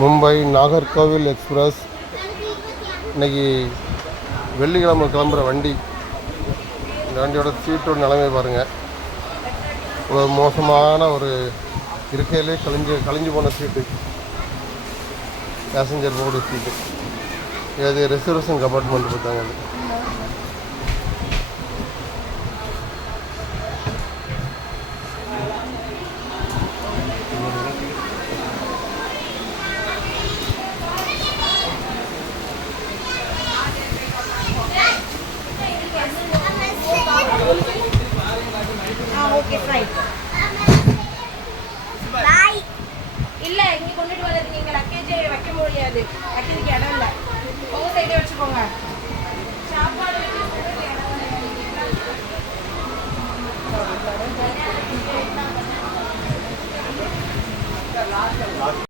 Mumbai Nagercoil express. இன்னைக்கு வெள்ளிக்கிழமை கிளம்புற வண்டி. இந்த வண்டியோட சீட்டோட நிலைமை பாருங்கள் ஒரு மோசமான ஒரு இருக்கையிலே கழிஞ்சு கழிஞ்சு போன சீட்டு. பேசஞ்சர் போர்டு சீட்டு. இது ரிசர்வேஷன் கம்பார்ட்மெண்ட் பார்த்தாங்க அது. ஓகே ஃபைன் பாய் இல்ல இங்க கொண்டுட்டு வரது நீங்க லக்கேஜ் வைக்க முடியாது. லக்கேஜுக்கு இடம் இல்ல. உங்க சைடே வச்சுக்கோங்க. சாப்பாடு இடம் இல்ல.